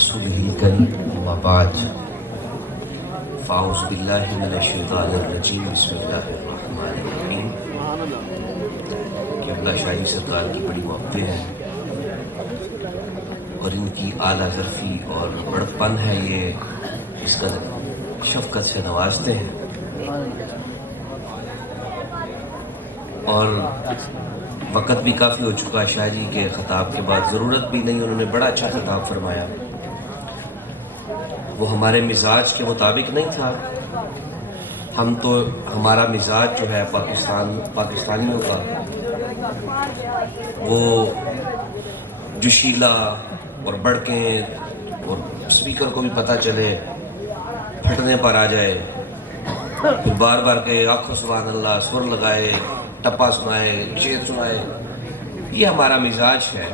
رسوله الكريم أما بعد فأعوذ بالله من الشيطان الرجيم بسم الله الرحمن الرحیم کہ اللہ شاہی سرکار کی بڑی محبتیں ہیں اور ان کی اعلیٰ ظرفی اور بڑپن ہے یہ اس کا شفقت سے نوازتے ہیں اور وقت بھی کافی ہو چکا شاہ جی کے خطاب کے بعد ضرورت بھی نہیں، انہوں نے بڑا اچھا خطاب فرمایا، وہ ہمارے مزاج کے مطابق نہیں تھا۔ ہم تو ہمارا مزاج جو ہے پاکستانیوں کا وہ جوشیلا اور بڑکیں اور اسپیکر کو بھی پتہ چلے پھٹنے پر آ جائے، پھر بار بار کہے آنکھوں سبحان اللہ، سر لگائے، ٹپا سنائے، شعر سنائے، یہ ہمارا مزاج ہے۔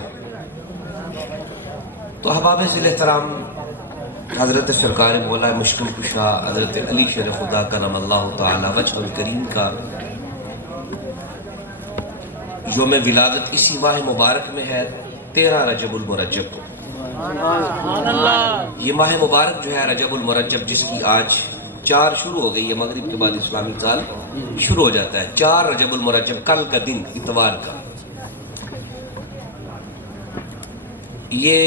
تو احباب ذیل احترام حضرت سرکار مولا مشکل کشا حضرت علی شیر خدا کرم اللہ تعالی وجہ الکریم کا یوم ولادت اسی ماہ مبارک میں ہے 13 رجب المرجب کو۔ یہ ماہ مبارک جو ہے رجب المرجب، جس کی آج 4 شروع ہو گئی ہے، مغرب کے بعد اسلامی سال شروع ہو جاتا ہے، 4 رجب المرجب کل کا دن اتوار کا، یہ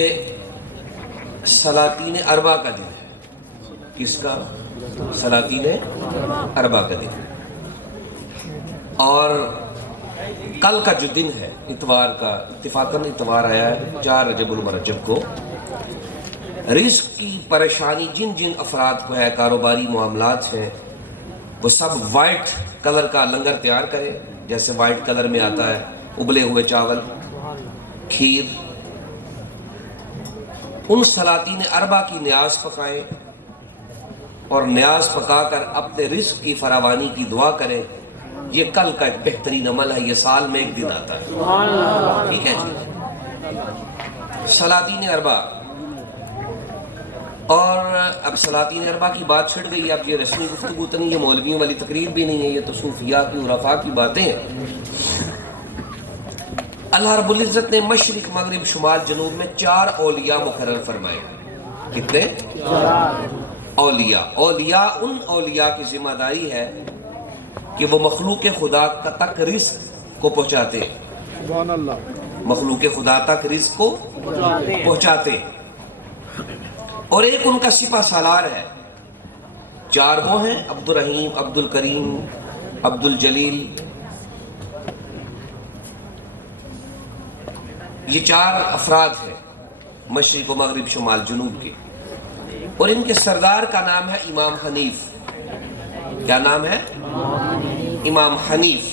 سلاطین اربع کا دن ہے۔ کس کا؟ سلاطین اربع کا دن۔ اور کل کا جو دن ہے اتوار کا، اتفاقاً اتوار آیا ہے 4 رجب المرجب کو، رزق کی پریشانی جن جن افراد کو ہے، کاروباری معاملات ہیں، وہ سب وائٹ کلر کا لنگر تیار کرے، جیسے وائٹ کلر میں آتا ہے ابلے ہوئے چاول، کھیر، ان سلاطین اربع کی نیاز پکائیں اور نیاز پکا کر اپنے رزق کی فراوانی کی دعا کریں۔ یہ کل کا ایک بہترین عمل ہے، یہ سال میں ایک دن آتا ہے، ٹھیک ہے جی، سلاطین اربع۔ اور اب سلاطین اربع کی بات چھڑ گئی، اب یہ رسمی گفتگو تو نہیں، یہ مولویوں والی تقریر بھی نہیں ہے، یہ تو صوفیاء کی عرفاء کی باتیں ہیں۔ اللہ رب العزت نے مشرق مغرب شمال جنوب میں 4 اولیاء مقرر فرمائے۔ کتنے؟ اولیاء۔ اولیاء ان اولیاء کی ذمہ داری ہے کہ وہ مخلوق خدا تک رزق کو پہنچاتے، مخلوق خدا تک رزق کو پہنچاتے، اور ایک ان کا سپہ سالار ہے۔ 4 وہ ہیں، عبد الرحیم، عبد الکریم، عبد الجلیل، یہ 4 افراد ہیں مشرق و مغرب شمال جنوب کے، اور ان کے سردار کا نام ہے امام حنیف۔ کیا نام ہے؟ امام حنیف۔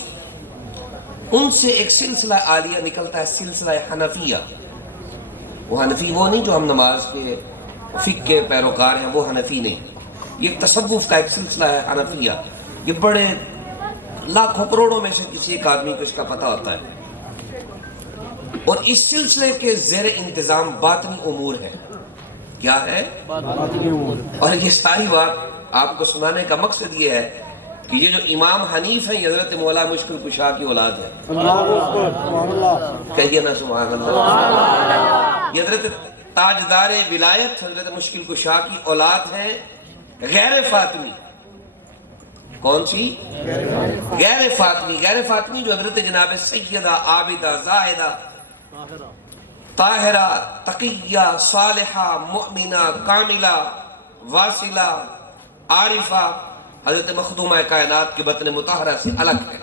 ان سے ایک سلسلہ عالیہ نکلتا ہے، سلسلہ حنفیہ۔ وہ حنفی وہ نہیں جو ہم نماز کے فقہ کے پیروکار ہیں، وہ حنفی نہیں، یہ تصوف کا ایک سلسلہ ہے حنفیہ۔ یہ بڑے لاکھوں کروڑوں میں سے کسی ایک آدمی کو اس کا پتہ ہوتا ہے، اور اس سلسلے کے زیر انتظام باطنی امور ہے۔ کیا ہے؟ باطنی امور۔ اور یہ ساری بات آپ کو سنانے کا مقصد یہ ہے کہ یہ جو امام حنیف ہیں یہ حضرت مولا مشکل کشا کی اولاد ہے۔ کہیے نا سبحان اللہ۔ یہ حضرت تاجدار ولایت حضرت مشکل کشا کی اولاد ہیں، غیر فاطمی۔ کون سی؟ غیر فاطمی۔ غیر فاطمی جو حضرت جناب سیدہ عابدہ زاہدہ طاہرہ تقیہ صالحہ مؤمنہ کاملہ واصلہ عارفہ حضرت مخدومہ کائنات کے بطن مطہرہ سے الگ ہے،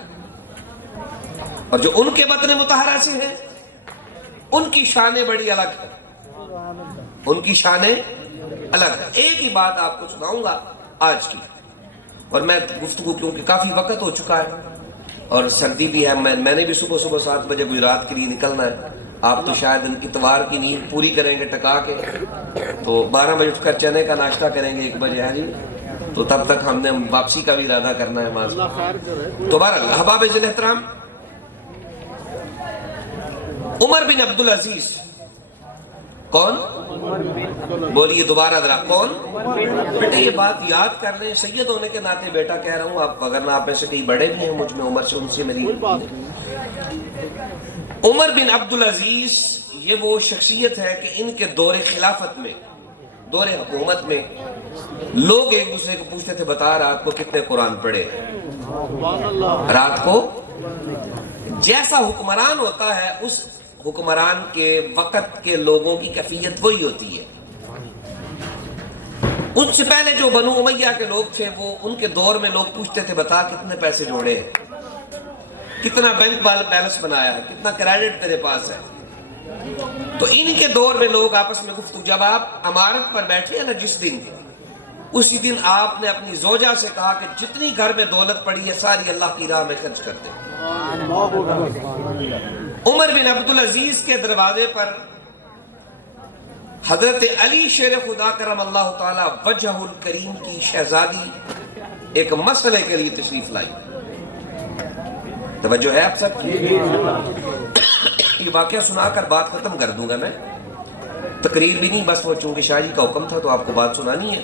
اور جو ان کے بطن مطہرہ سے ہیں ان کی شانیں بڑی الگ ہیں، ان کی شانیں الگ ہیں۔ ایک ہی بات آپ کو سناؤں گا آج کی، اور میں گفتگو کیونکہ کافی وقت ہو چکا ہے اور سردی بھی ہے، میں نے بھی صبح 7 بجے گجرات کے لیے نکلنا ہے۔ آپ تو شاید اتوار کی نیند پوری کریں گے ٹکا کے، تو 12 بجے اٹھ کر چنے کا ناشتہ کریں گے 1 بجے، ہے جی، تو تب تک ہم نے واپسی کا بھی ارادہ کرنا ہے معاذ۔ تو بہرحال احباب ذیل احترام، عمر بن عبدالعزیز کون؟ بولیے دوبارہ ذرا، کون؟ بیٹے یہ بات یاد کر لیں، سید ہونے کے ناطے بیٹا کہہ رہا ہوں، آپ اگر نہ آپ میں سے کئی بڑے بھی ہیں مجھ میں عمر سے، ان سے میری عمر بن عبدالعزیز یہ وہ شخصیت ہے کہ ان کے دور خلافت میں دور حکومت میں لوگ ایک دوسرے کو پوچھتے تھے بتا رات کو کتنے قرآن پڑھے. رات کو جیسا حکمران ہوتا ہے اس حکمران کے وقت کے لوگوں کی کیفیت وہی ہوتی ہے. ان سے پہلے جو بنو امیہ کے لوگ تھے وہ ان کے دور میں لوگ پوچھتے تھے بتا کتنے پیسے جوڑے ہیں, کتنا بینک بیلنس بنایا ہے, کتنا کریڈٹ تیرے پاس ہے. تو ان کے دور میں لوگ آپس میں گفتگو, جب آپ عمارت پر بیٹھے ہیں نا جس دن, اسی دن آپ نے اپنی زوجہ سے کہا کہ جتنی گھر میں دولت پڑی ہے ساری اللہ کی راہ میں خرچ کر دیں. عمر بن عبدالعزیز کے دروازے پر حضرت علی شیر خدا کرم اللہ تعالی وجہ الکریم کی شہزادی ایک مسئلے کے لیے تشریف لائی. توجہ ہے آپ سب کی؟ یہ واقعہ سنا کر بات ختم کر دوں گا میں, تقریر بھی نہیں, بس وہ چونکہ شاعری کا حکم تھا تو آپ کو بات سنانی ہے.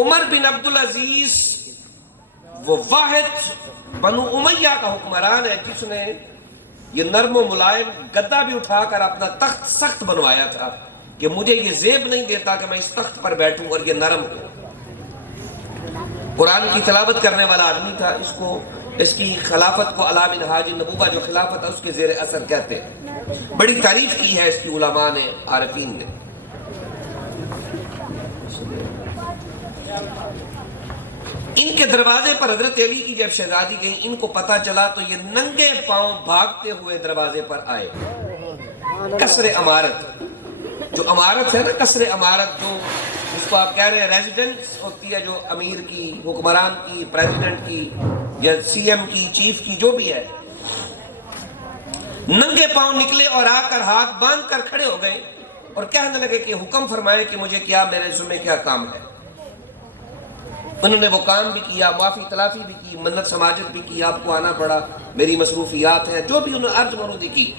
عمر بن عبدالعزیز وہ واحد بنو امیہ کا حکمران ہے جس نے یہ نرم و ملائم گدا بھی اٹھا کر اپنا تخت سخت بنوایا تھا کہ مجھے یہ زیب نہیں دیتا کہ میں اس تخت پر بیٹھوں اور یہ نرم ہو. قرآن کی تلاوت کرنے والا آدمی تھا, اس کی خلافت کو علی منہاج النبوہ جو خلافت ہے اس کے زیر اثر کہتے ہیں. بڑی تعریف کی ہے اس کی علماء نے, عارفین نے. ان کے دروازے پر حضرت علی کی جب شہزادی گئی, ان کو پتا چلا تو یہ ننگے پاؤں بھاگتے ہوئے دروازے پر آئے. قصر عمارت, جو عمارت ہے نا قصر عمارت, جو اس کو آپ کہہ رہے ہیں ریزیڈنس ہوتی ہے, جو امیر کی, حکمران کی, پریزیڈنٹ کی یا سی ایم کی, چیف کی, جو بھی ہے. ننگے پاؤں نکلے اور آ کر ہاتھ باندھ کر کھڑے ہو گئے اور کہنے لگے کہ حکم فرمائے کہ مجھے کیا, میرے ذمہ کیا کام ہے. انہوں نے وہ کام بھی کیا, معافی تلافی بھی کی, منت سماجت بھی کی, آپ کو آنا پڑا, میری مصروفیات ہیں, جو بھی انہوں نے عرض مرودی کی.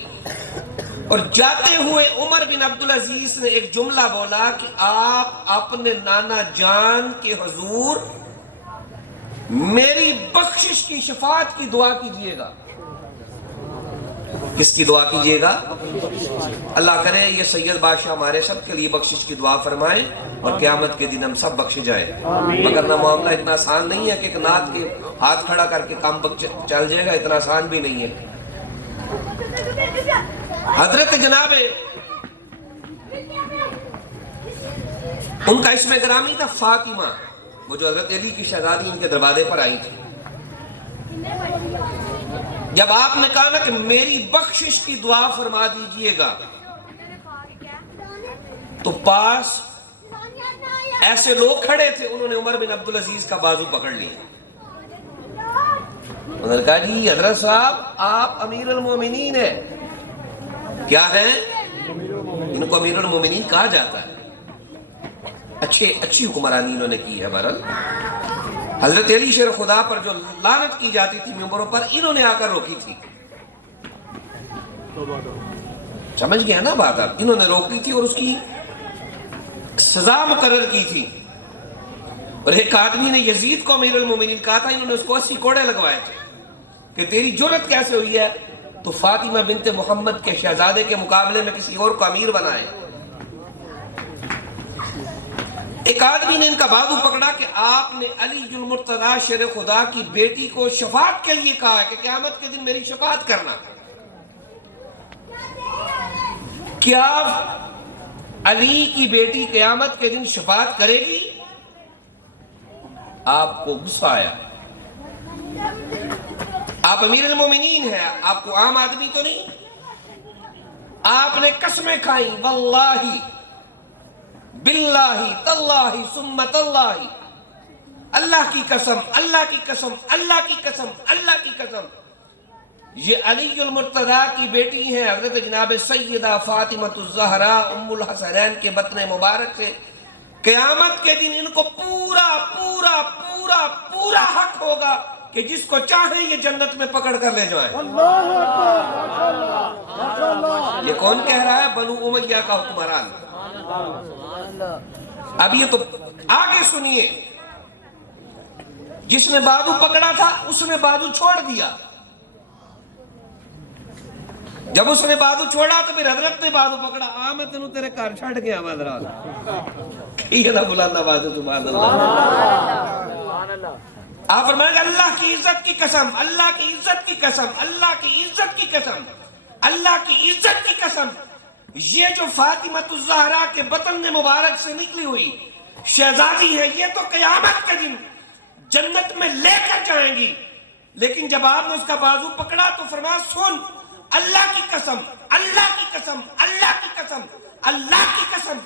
اور جاتے ہوئے عمر بن عبدالعزیز نے ایک جملہ بولا کہ آپ اپنے نانا جان کے حضور میری بخشش کی, شفاعت کی دعا کیجئے گا. کس کی دعا کیجئے گا؟ اللہ کرے یہ سید بادشاہ ہمارے سب کے لیے بخشش کی دعا فرمائیں اور قیامت کے دن ہم سب بخشے جائیں. مگر نہ معاملہ اتنا آسان نہیں ہے کہ ایک نعت کے ہاتھ کھڑا کر کے کام چل جائے گا, اتنا آسان بھی نہیں ہے. حضرت جناب ان کا اسم گرامی تھا فاطمہ, وہ جو حضرت علی کی شہزادی ان کے دروازے پر آئی تھی. جب آپ نے کہا نا کہ میری بخشش کی دعا فرما دیجئے گا, تو پاس ایسے لوگ کھڑے تھے, انہوں نے عمر بن عبدالعزیز کا بازو پکڑ لیا. انہوں نے کہا جی حضرت صاحب آپ امیر المومنین ہیں. کیا ہیں؟ ان کو امیر المومنین کہا جاتا ہے. اچھی حکمرانی انہوں نے کی ہے. بہرحال حضرت علی شیر خدا پر جو لعنت کی جاتی تھی ممبروں پر, انہوں نے آ کر روکی تھی. سمجھ گیا نا بات آپ؟ انہوں نے روکی تھی اور اس کی سزا مقرر کی تھی. اور ایک آدمی نے یزید کو امیر المومنین کہا تھا, انہوں نے اس کو 80 کوڑے لگوائے تھے کہ تیری جرت کیسے ہوئی ہے تو فاطمہ بنت محمد کے شہزادے کے مقابلے میں کسی اور کو امیر بنائے. ایک آدمی نے ان کا بازو پکڑا کہ آپ نے علی المرتضیٰ شیر خدا کی بیٹی کو شفاعت کے لیے کہا ہے کہ قیامت کے دن میری شفاعت کرنا. کیا علی کی بیٹی قیامت کے دن شفاعت کرے گی؟ آپ کو غصہ آیا. آپ امیر المومنین ہیں, آپ کو عام آدمی تو نہیں. آپ نے قسمیں کھائیں, واللہ باللہ تاللہ ثم تاللہ, اللہ کی قسم, اللہ کی قسم, اللہ کی قسم, اللہ کی قسم, یہ علی المرتضیٰ کی بیٹی ہیں حضرت جناب سیدہ فاطمہ الزہرا ام الحسنین کے بطن مبارک سے. قیامت کے دن ان کو پورا پورا پورا پورا حق ہوگا کہ جس کو چاہیں یہ جنت میں پکڑ کر لے جائیں. یہ کون کہہ رہا ہے؟ بنو امیہ کا حکمران. اب یہ تو آگے سنیے, جس نے بازو پکڑا تھا اس نے بازو چھوڑ دیا. جب اس نے بازو چھوڑا تو پھر حضرت نے بازو پکڑا، میں تینوں تیرے گھر چھڑ گیا میں حضرات، یہ نہ بلانا بازو سبحان اللہ۔ آپ فرمائیں گے اللہ کی عزت کی قسم، اللہ کی عزت کی قسم، اللہ کی عزت کی قسم، اللہ کی عزت کی قسم، یہ جو فاطمہ الزہرا کے بطن مبارک سے نکلی ہوئی شہزادی ہے، یہ تو قیامت کے دن جنت میں لے کر جائیں گی، لیکن جب آپ نے اس کا بازو پکڑا تو فرمایا سن، اللہ کی قسم، اللہ کی قسم، اللہ کی قسم، اللہ کی قسم،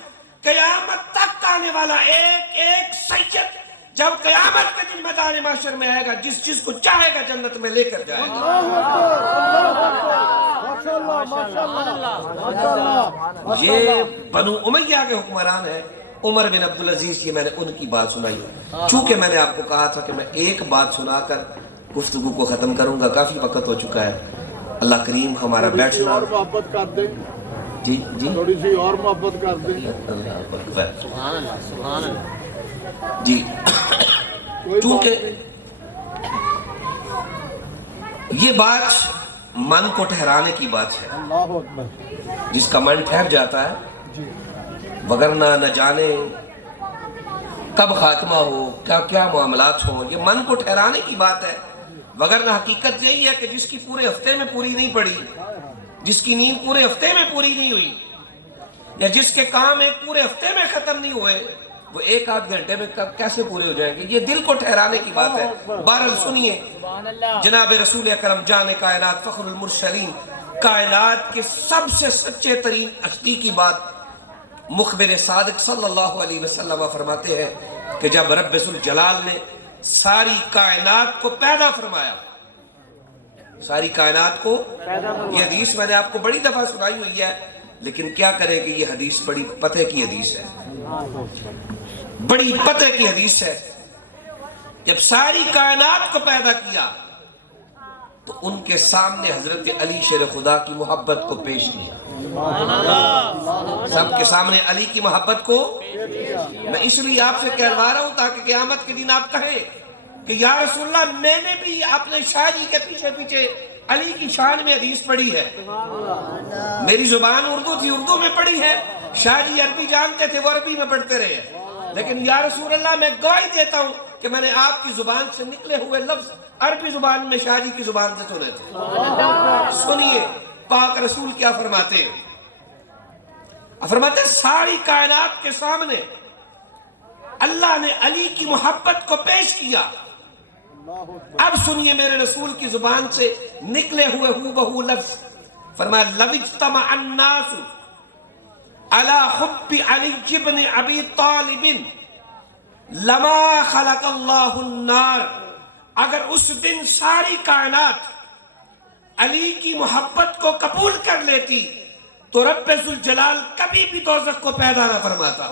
قیامت تک آنے والا ایک ایک سید جب قیامت کے دن میدان محشر میں آئے گا، جس چیز کو چاہے گا جنت میں لے کر جائے گا۔ یہ بنو امیہ کے حکمران ہیں، عمر بن عبدالعزیز کی میں نے ان کی بات سنائی، چونکہ میں نے آپ کو کہا تھا کہ میں ایک بات سنا کر گفتگو کو ختم کروں گا، کافی وقت ہو چکا ہے۔ اللہ کریم ہمارا بیٹھنا، اور محبت کر دیں، جی جی تھوڑی سی اور محبت کر دیں۔ جی چونکہ یہ بات من کو ٹھہرانے کی بات ہے، اللہ اکبر، جس کا من ٹھہر جاتا ہے وگرنہ نہ جانے کب خاتمہ ہو، کیا کیا معاملات ہوں، یہ من کو ٹھہرانے کی بات ہے، وگرنہ حقیقت یہی ہے کہ جس کی پورے ہفتے میں پوری نہیں پڑی، جس کی نیند پورے ہفتے میں پوری نہیں ہوئی، یا جس کے کام ایک پورے ہفتے میں ختم نہیں ہوئے، وہ ایک آدھ گھنٹے میں کیسے پورے ہو جائیں گے؟ یہ دل کو ٹھہرانے کی بات ہے۔ بہرحال سنیے، جناب رسول اکرم جان کائنات فخر المرسلین، کائنات کے سب سے سچے ترین ہستی کی بات مخبر صادق صلی اللہ علیہ وسلم فرماتے ہیں کہ جب رب ذوالجلال نے ساری کائنات کو پیدا فرمایا، ساری کائنات کو، یہ حدیث میں نے آپ کو بڑی دفعہ سنائی ہوئی ہے، لیکن کیا کریں کہ یہ حدیث بڑی پتہ کی حدیث ہے، بڑی پتہ کی حدیث ہے۔ جب ساری کائنات کو پیدا کیا تو ان کے سامنے حضرت علی شیر خدا کی محبت کو پیش کیا، سب کے سامنے علی کی محبت کو، میں اس لیے آپ سے کہلوا رہا ہوں تاکہ قیامت کے دن آپ کہیں کہ یا رسول اللہ میں نے بھی اپنے شاہ جی کے پیچھے پیچھے علی کی شان میں حدیث پڑھی ہے، میری زبان اردو تھی، اردو میں پڑھی ہے، شاہ جی عربی جانتے تھے، وہ عربی میں پڑھتے رہے، لیکن یا رسول اللہ میں گواہی دیتا ہوں کہ میں نے آپ کی زبان سے نکلے ہوئے لفظ عربی زبان میں شاہ جی کی زبان سے سنے تھے۔ سنیے پاک رسول کیا فرماتے ہیں، فرماتے ہیں ساری کائنات کے سامنے اللہ نے علی کی محبت کو پیش کیا۔ اب سنیے میرے رسول کی زبان سے نکلے ہوئے ہو بہو لفظ، فرمایا لَوِ اجْتَمَعَ النَّاسُ عَلَى حُبِّ عَلِيِّ بْنِ أَبِي طَالِبٍ لَمَا خَلَقَ اللَّهُ النَّارِ، اگر اس دن ساری کائنات علی کی محبت کو قبول کر لیتی تو رب ذوالجلال کبھی بھی دوزخ کو پیدا نہ فرماتا۔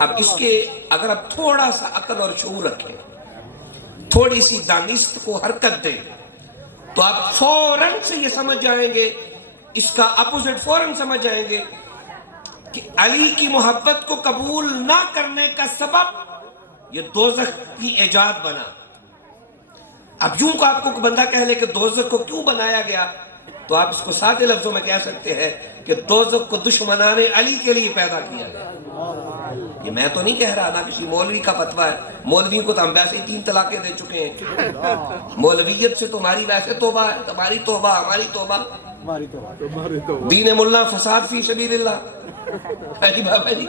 اب اس کے اگر آپ تھوڑا سا عقل اور شعور رکھیں، تھوڑی سی دانست کو حرکت دیں، تو آپ فوراً سے یہ سمجھ جائیں گے، اس کا اپوزٹ فوراً سمجھ جائیں گے کہ علی کی محبت کو قبول نہ کرنے کا سبب یہ دوزخ کی ایجاد بنا۔ اب یوں کو آپ کو بندہ کہہ لے کہ دوزخ کو کیوں بنایا گیا، تو آپ اس کو سادے لفظوں میں کہہ سکتے ہیں کہ دوزخ کو دشمنان علی کے لیے پیدا کیا گیا۔ یہ میں تو نہیں کہہ رہا، نہ کسی مولوی کا فتویٰ ہے، مولوی کو تو ہم ویسے ہی 3 طلاقیں دے چکے ہیں، مولویت سے تمہاری ویسے توبہ ہے، تمہاری توبہ ہماری توبہ، دین ملا فساد فی سبیل اللہ، بابا جی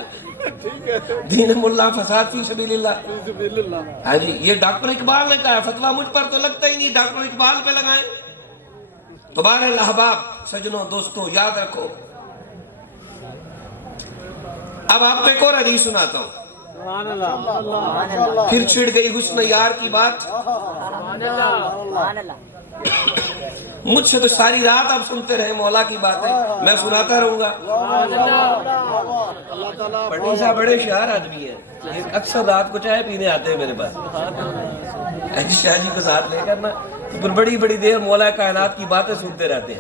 دین ملا فساد فی سبیل اللہ، ہاں جی یہ ڈاکٹر اقبال نے کہا، فتویٰ مجھ پر تو لگتا ہی نہیں، ڈاکٹر اقبال پہ لگائیں۔ تو بہرحال احباب، سجنوں، دوستوں، یاد رکھو، اب آپ کو ایک اور حدیث سناتا ہوں، پھر چھڑ گئی حسن یار کی بات، مجھ سے تو ساری رات آپ سنتے رہے مولا کی باتیں، میں سناتا رہوں گا۔ پڑھنی صاحب بڑے شعر آدمی ہیں، اکثر رات کو چائے پینے آتے ہیں میرے پاس، شاہ جی کو ساتھ لے کر نا، پھر بڑی بڑی دیر مولا کائنات کی باتیں سنتے رہتے ہیں،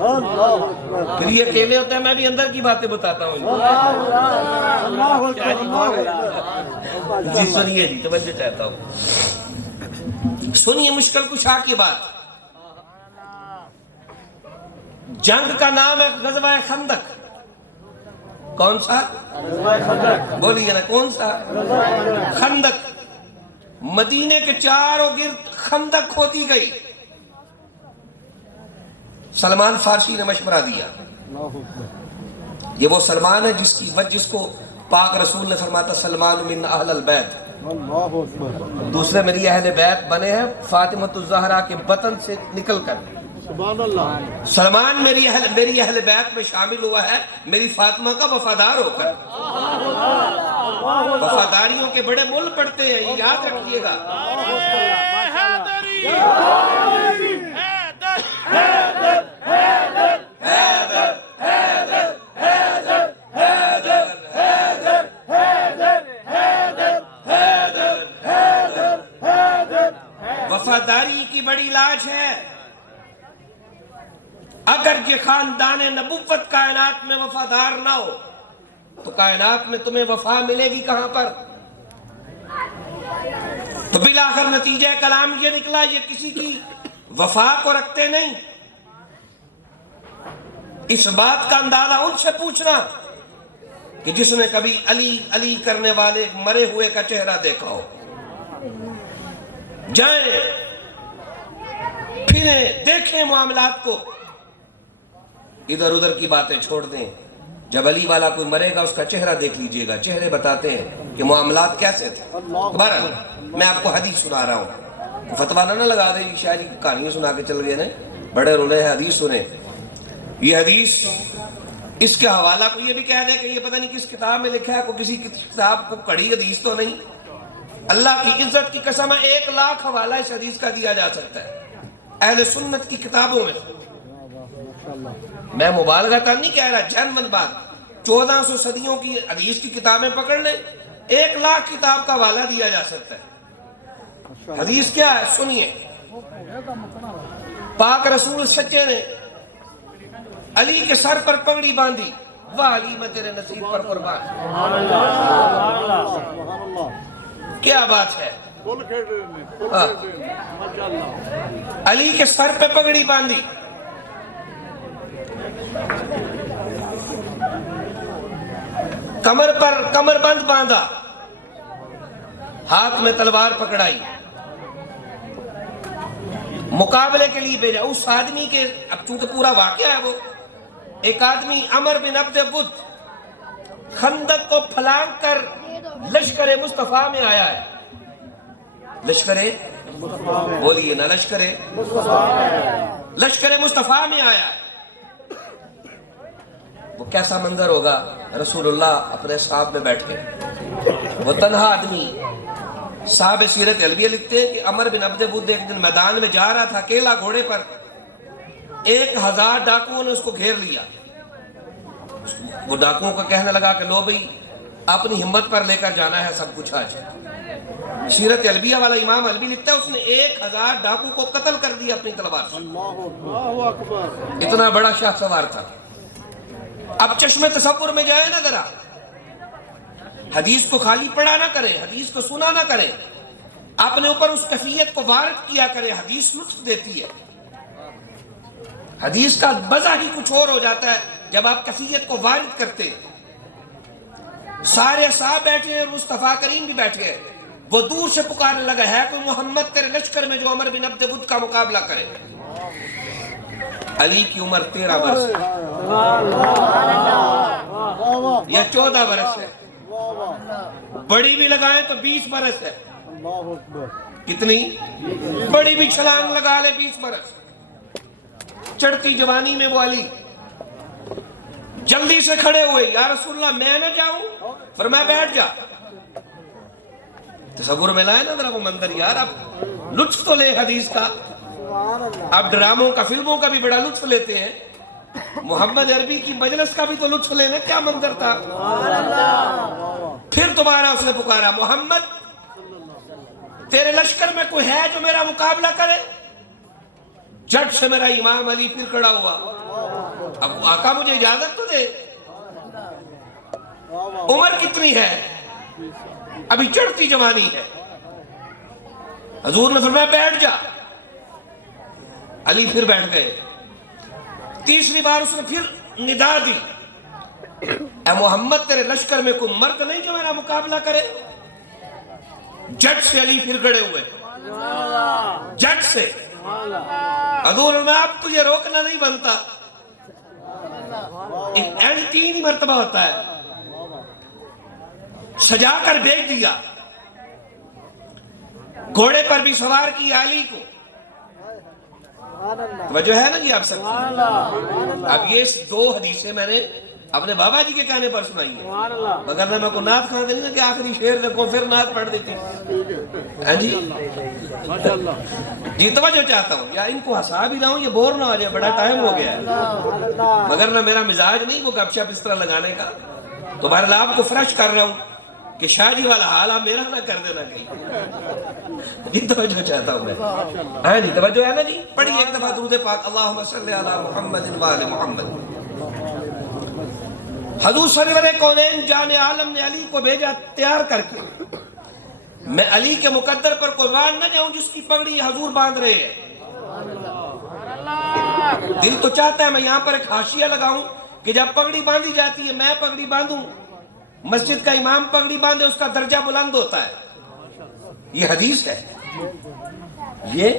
پھر یہ اکیلے ہوتے ہیں، میں بھی اندر کی باتیں بتاتا ہوں۔ جی سنیے، جی توجہ چاہتا ہوں، سنیے مشکل کشا کی بات۔ جنگ کا نام ہے غزوہ خندق. کون سا؟ بولیے نا کون سا؟ خندق. مدینے کے چاروں گرد خندق ہوتی گئی. سلمان فارسی نے مشورہ دیا. یہ وہ سلمان ہے جس کو پاک رسول نے فرماتا سلمان من اہل البیت. دوسرے میری اہل بیت بنے ہیں فاطمہ الزہرا کے بطن سے نکل کر. سبحان اللہ. سلمان میری اہل بیت میں شامل ہوا ہے میری فاطمہ کا وفادار ہو کر. وفاداریوں کے بڑے مول پڑتے ہیں، یہ یاد رکھیے گا. وفاداری کی بڑی لاج ہے. اگر یہ خاندان نبوت کائنات میں وفادار نہ ہو تو کائنات میں تمہیں وفا ملے گی کہاں پر؟ تو بالآخر نتیجہ کلام یہ نکلا یہ کسی کی وفا کو رکھتے نہیں. اس بات کا اندازہ ان سے پوچھنا کہ جس نے کبھی علی علی کرنے والے مرے ہوئے کا چہرہ دیکھا ہو. جائیں پھریں دیکھیں معاملات کو، ادھر ادھر کی باتیں چھوڑ دیں. جب علی والا کوئی مرے گا اس کا چہرہ دیکھ لیجئے گا، چہرے بتاتے ہیں کہ معاملات کیسے تھے. بہرحال میں آپ کو حدیث سنا رہا ہوں، فتویٰ نہ لگا دیں یہ شاعری کی کہانی سنا کے چل گئے نا، بڑے رولے ہیں. حدیث سنیں. یہ حدیث اس کے حوالہ کو یہ بھی کہہ دیں کہ یہ پتہ نہیں کس کتاب میں لکھا ہے، کوئی کسی کتاب کو کڑی حدیث تو نہیں. اللہ کی عزت کی قسم 1,00,000 حوالہ اس حدیث کا دیا جا سکتا ہے اہل سنت کی کتابوں میں. میں مبالغہ نہیں کہہ رہا، جنون بات. 1400 صدیوں کی حدیث کی کتابیں پکڑ لیں، 1,00,000 کتاب کا حوالہ دیا جا سکتا ہے. حدیث کیا ہے سنیے. پاک رسول سچے نے علی کے سر پر پگڑی باندھی، واہ علی میں تیرے نصیب پر قربان. کیا بات ہے. علی کے سر پہ پگڑی باندھی، کمر پر کمر بند باندھا، ہاتھ میں تلوار پکڑائی، مقابلے کے لیے بھیجا. اس آدمی کے اب چونکہ پورا واقعہ ہے، وہ ایک آدمی عمر بن عبد ود خندق کو پھلانگ کر لشکر مصطفیٰ میں آیا ہے. لشکر بولیے نا، لشکر مصطفیٰ میں آیا ہے. وہ کیسا منظر ہوگا. رسول اللہ اپنے صحاب میں بیٹھے، وہ تنہا آدمی. صاحب سیرت علویہ لکھتے ہیں کہ عمر بن عبد ود ایک دن میدان میں جا رہا تھا اکیلا گھوڑے پر. 1,000 ڈاکوؤں نے اس کو گھیر لیا. وہ ڈاکوؤں کو کہنے لگا کہ لو بھئی اپنی ہمت پر لے کر جانا ہے سب کچھ آج. سیرت علویہ والا امام علوی لکھتا ہے اس نے 1,000 ڈاکو کو قتل کر دیا اپنی تلوار سے. اللہ اکبر. اتنا بڑا شاہ سوار تھا. اب چشم تصور میں جائے نا ذرا، حدیث کو خالی پڑھا نہ کریں، حدیث کو سنا نہ کریں، اپنے اوپر اس کیفیت کو وارد کیا کریں. حدیث لطف دیتی ہے. حدیث کا مزہ ہی کچھ اور ہو جاتا ہے جب آپ کیفیت کو وارد کرتے ہیں. سارے صاحب بیٹھے ہیں، مصطفیٰ کریم بھی بیٹھے ہیں. وہ دور سے پکارنے لگا ہے کوئی محمد تیرے لشکر میں جو عمر بن عبد ود کا مقابلہ کرے. علی کی عمر 13 برس یا 14 برس ہے. بڑی بھی لگائیں تو 20 برس ہے. کتنی بڑی بھی چھلانگ لگا لے 20 برس. چڑھتی جوانی میں وہ علی جلدی سے کھڑے ہوئے. یا رسول اللہ میں نہ جاؤں؟ فرمایا بیٹھ جا. تصور میں لائے نا ذرا وہ منظر. یار اب لطف تو لے حدیث کا. اب ڈراموں کا فلموں کا بھی بڑا لطف لیتے ہیں. محمد عربی کی مجلس کا بھی تو لطف لینا. کیا منظر تھا. پھر دوبارہ اس نے پکارا محمد تیرے لشکر میں کوئی ہے جو میرا مقابلہ کرے. جٹ سے میرا امام علی پھر کھڑا ہوا. اب آقا مجھے اجازت تو دے. عمر کتنی ہے؟ ابھی چڑھتی جوانی ہے. حضور نے فرمایا بیٹھ جا. علی پھر بیٹھ گئے. تیسری بار اس نے پھر ندا دی، اے محمد تیرے لشکر میں کوئی مرد نہیں جو میرا مقابلہ کرے؟ جٹ سے علی پھر گڑے ہوئے، جٹ سے حضور میں اب تجھے روکنا نہیں بنتا۔ ایک اینڈ 3 مرتبہ ہوتا ہے، سجا کر بھیج دیا، گھوڑے پر بھی سوار کیا علی کو۔ وجہ ہے نا جی آپ سب کی؟ اب یہ 2 حدیثیں میں نے اپنے بابا جی کے کہنے پر سنائی ہیں، مگر نہ میں کو نعت کھانا دیں کہ آخری شعر دیکھو پھر نعت پڑھ دیتی جی جی توجہ چاہتا ہوں، یا ان کو ہنسا بھی رہا ہوں، یہ بور نہ ہو جائے، بڑا ٹائم ہو گیا ہے، مگر نہ میرا مزاج نہیں وہ گپ شپ اس طرح لگانے کا، تو بہرحال آپ کو فریش کر رہا ہوں کہ شاہ جی والا حال آپ میرا نہ کر دینا کہیں جی، توجہ چاہتا ہوں میں۔ ہاں جی توجہ ہے نا جی، پڑھیے ایک دفعہ درود پاک، اللہم صلی علی محمد وآل محمد۔ حضور سرور کونین جان عالم نے علی کو بھیجا تیار کر کے، میں علی کے مقدر پر قربان نہ جاؤں جس کی پگڑی حضور باندھ رہے ہیں۔ دل تو چاہتا ہے میں یہاں پر ایک حاشیہ لگاؤں کہ جب پگڑی باندھی جاتی ہے میں پگڑی باندھوں، مسجد کا امام پگڑی باندھے اس کا درجہ بلند ہوتا ہے، یہ حدیث ہے، یہ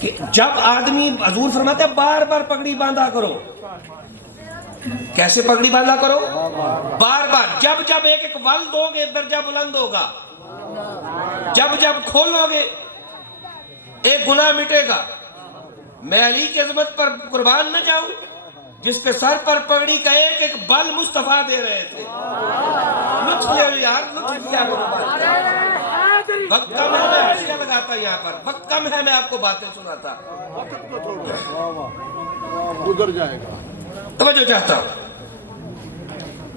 کہ جب آدمی، حضور فرماتے ہیں بار بار پگڑی باندھا کرو۔ کیسے پگڑی باندھا کرو؟ بار بار، جب جب ایک ایک ول دو گے درجہ بلند ہوگا، جب جب کھولو گے ایک گناہ مٹے گا۔ میں علی کی عظمت پر قربان نہ جاؤں جس کے سر پر پگڑی کا ایک ایک بل مصطفیٰ دے رہے تھے۔ لطف لے یار، لطف کیا وقت کم ہے، میں حاشیہ لگاتا یہاں پر، وقت کم ہے، میں آپ کو باتیں سناتا، گزر جائے گا۔ توجہ چاہتا ہوں،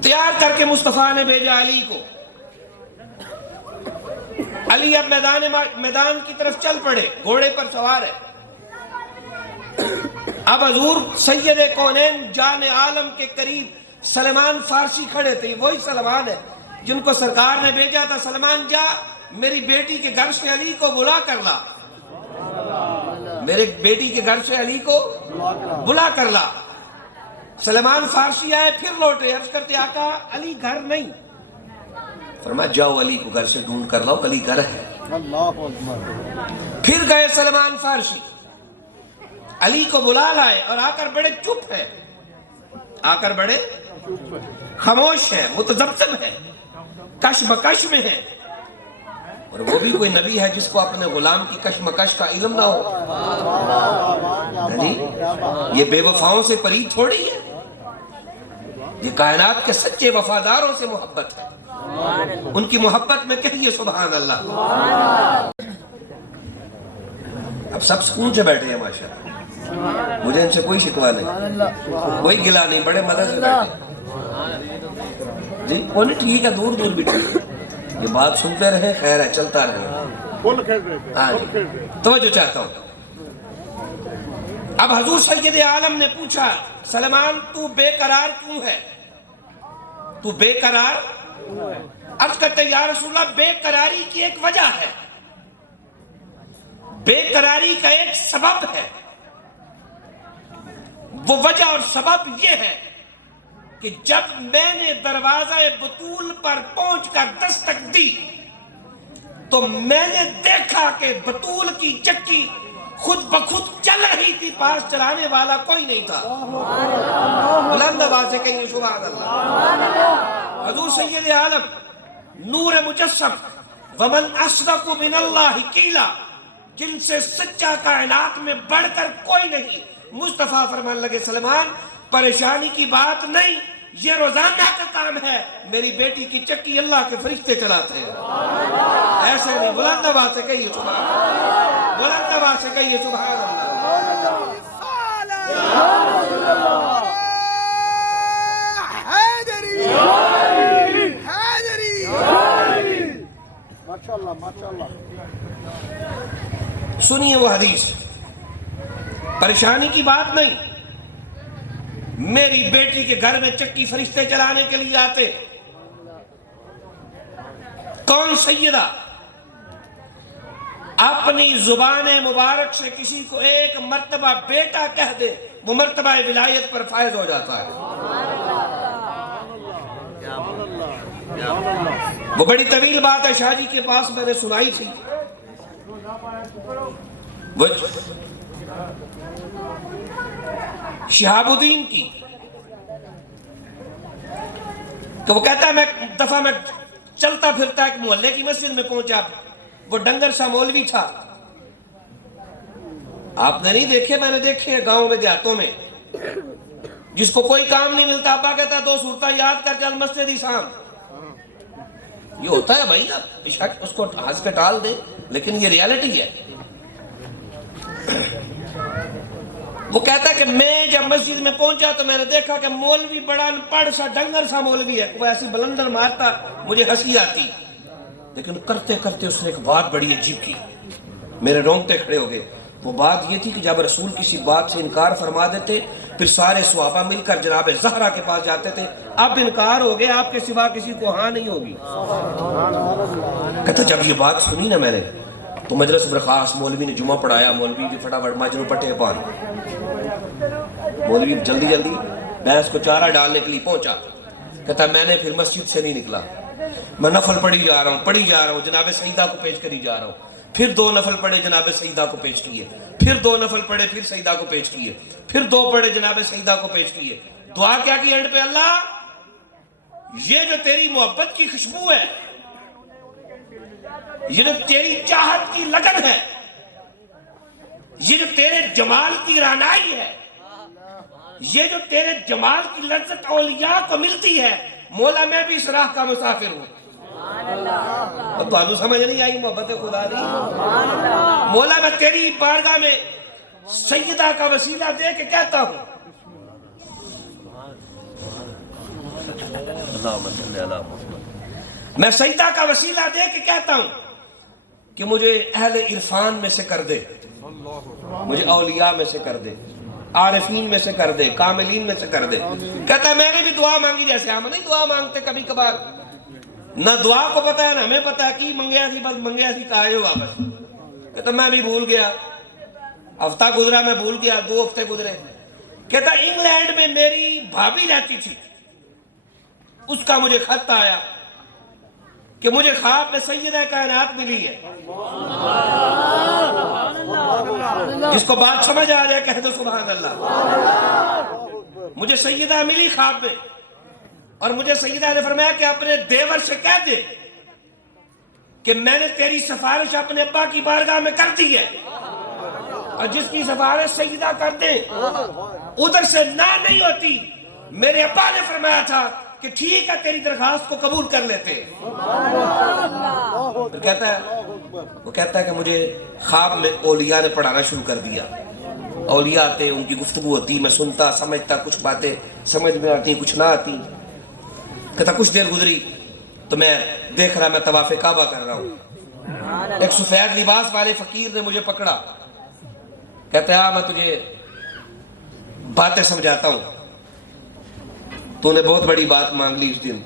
تیار کر کے مصطفیٰ نے بھیجا علی کو۔ علی اب میدان کی طرف چل پڑے، گھوڑے پر سوار ہے۔ اب حضور سید کونین جان عالم کے قریب سلمان فارسی کھڑے تھے، وہی سلمان ہے جن کو سرکار نے بھیجا تھا، سلمان جا میری بیٹی کے گھر سے علی کو بلا کر لا، میرے بیٹی کے گھر سے علی کو بلا کر لا۔ سلمان فارسی آئے، پھر لوٹے، عرض کرتے آقا علی گھر نہیں۔ فرمایا جاؤ علی کو گھر سے ڈھونڈ کر لاؤ، علی گھر ہے۔ اللہ اکبر۔ پھر گئے سلمان فارسی، علی کو بلا لائے، اور آ کر بڑے چپ ہیں، آ کر بڑے خاموش ہیں، متذبذب ہیں، کش مکش میں ہیں، اور وہ بھی کوئی نبی ہے جس کو اپنے غلام کی کش مکش کا علم نہ ہو جی، یہ بے وفاؤں سے پری تھوڑی ہے، یہ کائنات کے سچے وفاداروں سے محبت ہے، ان کی محبت میں کہیے سبحان اللہ۔ اب سب سکون سے بیٹھے ہیں ماشاءاللہ، مجھے ان سے کوئی شکوہ نہیں، کوئی گلہ نہیں، بڑے مدد سے بیٹھے جی، کوئی نہیں، ٹھیک ہے، دور دور بھی ٹھیک ہے، یہ بات سنتے رہے، خیر ہے، چلتا رہے۔ ہاں جی توجہ چاہتا ہوں، اب حضور سید عالم نے پوچھا سلمان تو بے قرار کیوں ہے؟ تو بے قرار؟ عرض کرتے یا رسول اللہ بے قراری کی ایک وجہ ہے، بے قراری کا ایک سبب ہے، وہ وجہ اور سبب یہ ہے کہ جب میں نے دروازہ بطول پر پہنچ کر دستک دی تو میں نے دیکھا کہ بطول کی چکی خود بخود چل رہی تھی، پاس چلانے والا کوئی نہیں تھا۔ بلند آواز سے کہیے سبحان اللہ۔ حضور سید عالم نور مجسم، ومن اصدق من اللہ قیلا، جن سے سچا کائنات میں بڑھ کر کوئی نہیں، مصطفیٰ فرمان لگے سلمان پریشانی کی بات نہیں، یہ روزانہ کا کام ہے، میری بیٹی کی چکی اللہ کے فرشتے چلاتے ہیں، ایسے نہیں۔ بلند آواز سے کہیے سبحان اللہ، بلند آواز سے کہیے سبحان اللہ۔ ماشاءاللہ ماشاءاللہ۔ سنیے وہ حدیث، پریشانی کی بات نہیں، میری بیٹی کے گھر میں چکی فرشتے چلانے کے لیے آتے۔ کون سیدہ اپنی زبان مبارک سے کسی کو ایک مرتبہ بیٹا کہہ دے، وہ مرتبہ ولایت پر فائز ہو جاتا ہے۔ وہ بڑی طویل بات ہے، شاہ جی کے پاس میں نے سنائی تھی، وہ شہاب الدین کی، کہ وہ کہتا ہے میں دفعہ میں چلتا پھرتا ایک محلے کی مسجد میں پہنچا، وہ ڈنگر سا مولوی تھا، آپ نے نہیں دیکھے، میں نے دیکھے گاؤں میں دیہاتوں میں، جس کو کوئی کام نہیں ملتا ابا کہتا ہے 2 سورتیں یاد کر چل مسجد ہی سام، یہ ہوتا ہے بھائی، آپ اس کو ہنس کے ٹال دیں لیکن یہ ریالٹی ہے۔ وہ کہتا ہے کہ میں جب مسجد میں پہنچا تو میں نے دیکھا کہ مولوی بڑا ان پڑھ سا ڈنگر سا مولوی ہے، وہ ایسی بلندر مارتا مجھے ہنسی آتی، لیکن کرتے کرتے اس نے ایک بات بڑی عجیب کی، میرے رونگٹے کھڑے ہو گئے۔ وہ بات یہ تھی کہ جب رسول کسی بات سے انکار فرما دیتے پھر سارے صحابہ مل کر جناب زہرا کے پاس جاتے تھے، اب انکار ہو گیا، آپ کے سوا کسی کو ہاں نہیں ہوگی۔ کہتا جب یہ بات سنی نا میں نے تو مجلس برخاست، مولوی نے جمعہ پڑھایا، مولوی نے فٹافٹ ماجنوں پٹے پان، مولوی جلدی جلدی بھینس کو چارہ ڈالنے کے لیے پہنچا، کہتا میں نے پھر مسجد سے نہیں نکلا، میں نفل پڑھی جا رہا ہوں، جناب سیدہ کو پیش کری جا رہا ہوں، پھر 2 نفل پڑھے جناب سیدہ کو پیش کیے، پھر 2 نفل پڑھے پھر سیدہ کو پیش کیے، پھر 2 پڑھے جناب سیدہ کو پیش کیے، دعا کیا کی اینڈ پہ، اللہ یہ جو تیری محبت کی خوشبو ہے، یہ جو تیری چاہت کی لگن ہے، یہ جو تیرے جمال کی رعنائی ہے، یہ جو تیرے جمال کی لذت اولیاء کو ملتی ہے، مولا میں بھی اس راہ کا مسافر ہوں۔ اب تو سمجھ نہیں آئی محبت خدا دی، مولا میں تیری بارگاہ میں سیدہ کا وسیلہ دے کے کہتا ہوں، میں سیدہ کا وسیلہ دے کے کہتا ہوں کہ مجھے اہل عرفان میں سے کر دے، مجھے اولیاء میں سے کر دے، عارفین میں سے کر دے، کاملین میں سے کر دے۔ کہتا ہے میں نے بھی دعا مانگی، جیسے ہم نہیں دعا مانگتے کبھی کبھار، نہ دعا کو پتا ہے نہ ہمیں پتا ہے کی منگیا تھی، بس منگیا تھی کہا جو واپس۔ کہتا میں بھی بھول گیا، ہفتہ گزرا میں بھول گیا، 2 ہفتے گزرے۔ کہتا انگلینڈ میں میری بھابھی رہتی تھی، اس کا مجھے خط آیا کہ مجھے خواب میں سیدہ کائنات ملی ہے، جس کو بات سمجھ آ جائے کہہ دو سبحان اللہ۔ مجھے سیدہ ملی خواب میں، اور مجھے سیدہ نے فرمایا کہ اپنے دیور سے کہہ دے کہ میں نے تیری سفارش اپنے ابا کی بارگاہ میں کر دی ہے، اور جس کی سفارش سیدہ کر دیں ادھر سے نہ نہیں ہوتی، میرے ابا نے فرمایا تھا کہ ٹھیک ہے تیری درخواست کو قبول کر لیتے ہیں۔ پھر کہتا ہے کہ مجھے خواب میں اولیاء نے پڑھانا شروع کر دیا، اولیاء آتے ان کی گفتگو ہوتی، میں سنتا سمجھتا، کچھ باتیں سمجھ میں آتی کچھ نہ آتی۔ کہتا کچھ دیر گزری تو میں دیکھ رہا میں طواف کعبہ کر رہا ہوں، ایک سفید لباس والے فقیر نے مجھے پکڑا، کہتا ہے میں تجھے باتیں سمجھاتا ہوں، تو نے بہت بڑی بات مانگ لی اس دن۔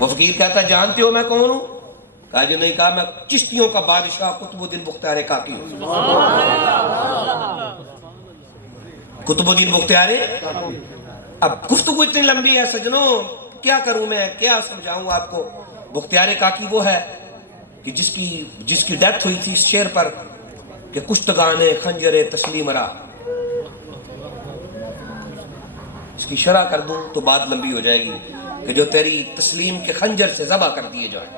وہ فقیر کہتا ہے جانتے ہو میں کون ہوں؟ کہا جو نہیں، کہا میں چشتیوں کا بادشاہ قطب الدین بختیار کاکی ہوں۔ قطب الدین بختیار، اب گفتگو اتنی لمبی ہے سجنوں، کیا کروں میں، کیا سمجھاؤں آپ کو۔ بختیار کاکی وہ ہے کہ جس کی ڈیتھ ہوئی تھی اس شعر پر کہ کشتگان خنجر تسلیم را، اس کی شرح کر دوں تو بات لمبی ہو جائے گی، کہ جو تیری تسلیم کے خنجر سے ذبح کر دیے جائیں،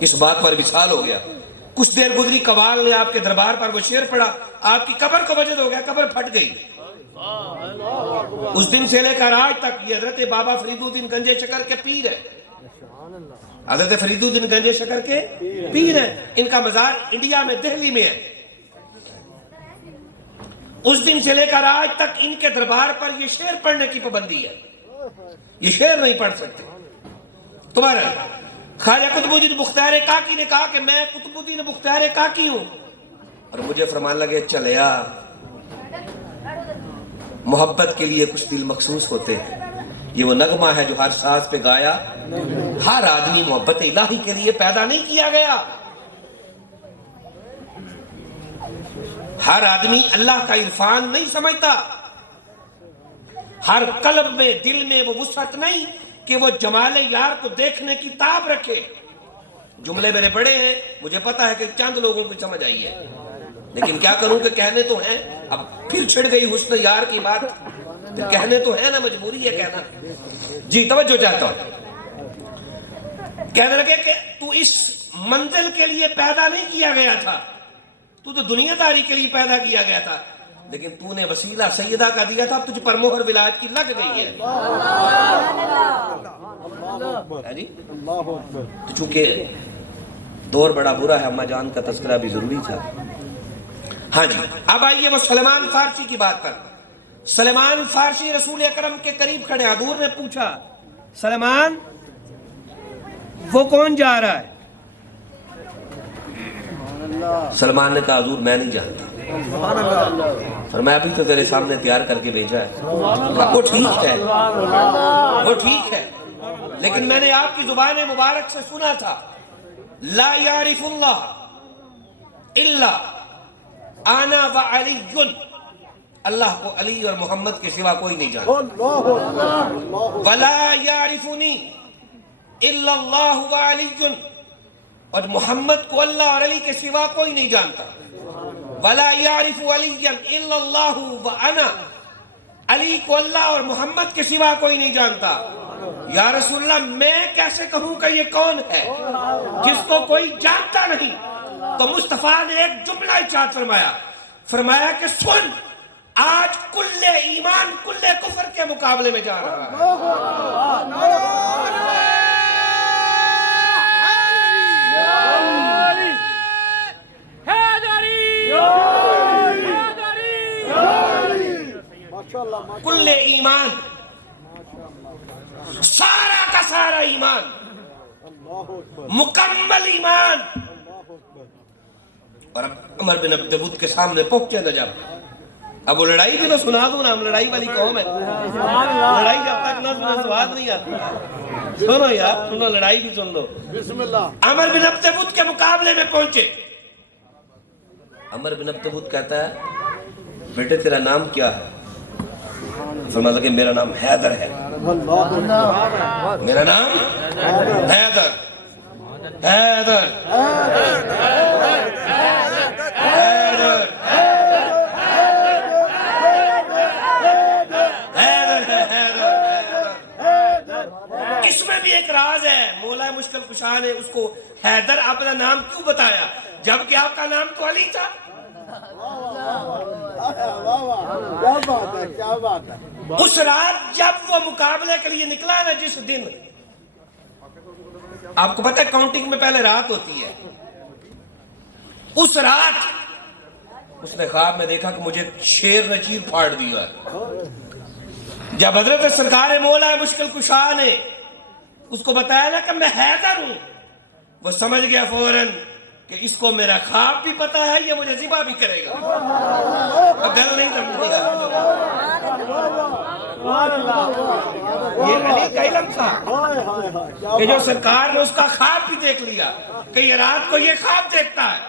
اس بات پر وصال ہو گیا۔ کچھ دیر گزری، قوال نے آپ کے دربار پر وہ شعر پڑھا، آپ کی قبر کو وجد ہو گیا، قبر پھٹ گئی۔ اس دن سے لے کر آج تک یہ حضرت بابا فرید الدین گنجے شکر کے پیر ہے، حضرت فرید الدین گنجے شکر کے پیر ہیں، ان کا مزار انڈیا میں دہلی میں ہے۔ اس دن سے لے کر آج تک ان کے دربار پر یہ شعر پڑھنے کی پابندی ہے، یہ شعر نہیں پڑھ سکتے۔ تمہارا خواجہ قطب الدین بختیار کاکی نے کہا کہ میں قطب الدین بختیار کاکی ہوں، اور مجھے فرمان لگے چلیا، محبت کے لیے کچھ دل مخصوص ہوتے ہیں، یہ وہ نغمہ ہے جو ہر ساز پہ گایا، ہر آدمی محبت الہی کے لیے پیدا نہیں کیا گیا، ہر آدمی اللہ کا عرفان نہیں سمجھتا، ہر قلب میں دل میں وہ وسعت نہیں کہ وہ جمال یار کو دیکھنے کی تاب رکھے۔ جملے میرے بڑے ہیں، مجھے پتا ہے کہ چند لوگوں کو سمجھ آئی ہے، لیکن کیا کروں کہ کہنے تو ہیں، اب پھر چھڑ گئی حسن یار کی بات، پھر کہنے تو ہے نا، مجبوری ہے کہنا۔ جی توجہ چاہتا ہوں۔ کہنے لگے کہ تو اس منزل کے لیے پیدا نہیں کیا گیا تھا، تو دنیا داری کے لیے پیدا کیا گیا تھا، لیکن تو نے وسیلہ سیدہ کا دیا تھا، اب تجھ پر مہر ولایت کی لگ گئی ہے۔ اللہ اکبر۔ تو چونکہ دور بڑا برا ہے، اماں جان کا تذکرہ بھی ضروری تھا۔ ہاں جی، اب آئیے وہ سلمان فارسی کی بات پر۔ سلمان فارسی رسول اکرم کے قریب کھڑے، حضور نے پوچھا سلمان وہ کون جا رہا ہے؟ سلمان نے کہا حضور میں نہیں جانتا۔ فرمایا ابھی تو تیرے سامنے تیار کر کے بھیجا ہے۔ وہ ٹھیک ہے، وہ ٹھیک ہے، لیکن میں نے آپ کی زبان مبارک سے سنا تھا لا یعرف اللہ الا انا وعلی، اللہ کو علی اور محمد کے سوا کوئی نہیں جانتا۔ ولا یعرفنی الا اللہ وعلی، اور محمد کو اللہ اور علی کے سوا کوئی نہیں جانتا۔ ولا یعرف علی الا اللہ وانا، علی کو اللہ اور محمد کے سوا کوئی نہیں جانتا۔ یا رسول اللہ میں کیسے کہوں کہ یہ کون ہے جس کو کوئی جانتا نہیں؟ تو مصطفیٰ نے ایک جملہ ارشاد فرمایا، فرمایا کہ سن، آج کل ایمان کل کفر کے مقابلے میں جا رہا ہے۔ کل ایمان، سارا کا سارا ایمان، مکمل ایمان۔ اور اب عمر بن عبد ود کے سامنے پہنچے نہ جب، اب وہ لڑائی بھی تو سنا دوں نا، ہم لڑائی والی قوم ہے، لڑائی جب تک نہ سنا سواد نہیں آتا۔ سنو یار، سنو، لڑائی بھی سن لو۔ بسم اللہ۔ عمر بن عبد ود کے مقابلے میں پہنچے۔ عمر بن عبد ود کہتا ہے بیٹے تیرا نام کیا ہے؟ فرماتا کہ میرا نام حیدر ہے۔ میرا نام حیدر، حیدر، اس میں بھی ایک راز ہے، مولا مشکل کشا نے اس کو حیدر اپنا نام کیوں بتایا جبکہ آپ کا نام تو علی تھا؟ کیا بات ہے، کیا بات ہے۔ اس رات جب وہ مقابلے کے لیے نکلا نا، جس دن، آپ کو پتہ ہے کاؤنٹنگ میں پہلے رات ہوتی ہے، اس رات اس نے خواب میں دیکھا کہ مجھے شیر نے چیر پھاڑ دیا ہے۔ جب حضرت سرکار مولا مشکل کشا نے اس کو بتایا نا کہ میں حیدر ہوں، وہ سمجھ گیا فوراً کہ اس کو میرا خواب بھی پتا ہے، یہ مجھے ذبح بھی کرے گا۔ اب دل نہیں سمجھے گا، یہ علی کا علم تھا کہ جو سرکار نے اس کا خواب بھی دیکھ لیا کہ یہ رات کو یہ خواب دیکھتا ہے۔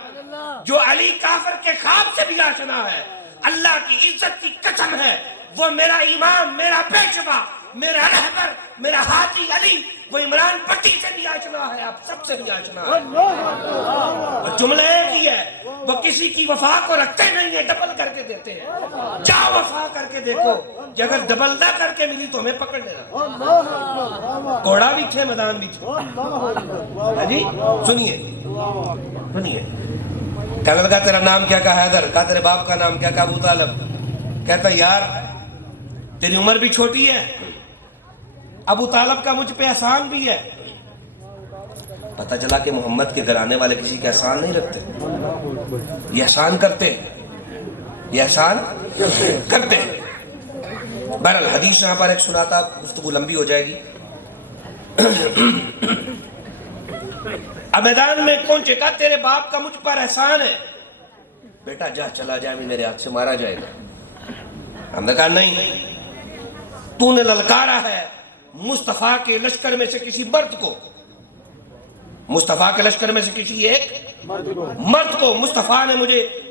جو علی کافر کے خواب سے بھی آشنا ہے، اللہ کی عزت کی قسم ہے، وہ میرا امام، میرا پیشوا، میرا رہبر، میرا ہادی علی، وہ عمران پٹی سے بھی آشنا ہے، آپ سب سے بھی آشنا ہے۔ اور جملہ ایک ہی ہے، وہ کسی کی وفا کو رکھتے نہیں ہیں، ڈبل کر کے دیتے ہیں۔ جاؤ وفا کر کے دیکھو، کہ اگر ڈبل نہ کر کے ملی تو ہمیں پکڑ لینا۔ گھوڑا بھی تھے، میدان بھی تھے۔ جی سنیے، سنیے، کہنے لگا تیرا نام کیا؟ کہا حیدر۔ کہا تیرے باپ کا نام کیا؟ کہا ابو طالب۔ کہتا یار تیری عمر بھی چھوٹی ہے، ابو طالب کا مجھ پہ احسان بھی ہے۔ پتہ چلا کہ محمد کے گھرانے والے کسی کے احسان نہیں رکھتے، یہ احسان کرتے، یہ احسان کرتے۔ بہرحال حدیث یہاں پر ایک سناتا، گفتگو لمبی ہو جائے گی۔ اب میدان میں پہنچے، کہا تیرے باپ کا مجھ پر احسان ہے، بیٹا جا چلا جائے میرے ہاتھ سے مارا جائے گا۔ ہم نے کہا نہیں، تو نے للکارا ہے مصطفیٰ کے لشکر میں سے کسی مرد کو، مصطفیٰ کے لشکر میں سے کسی ایک مرد کو مصطفیٰ نے مجھے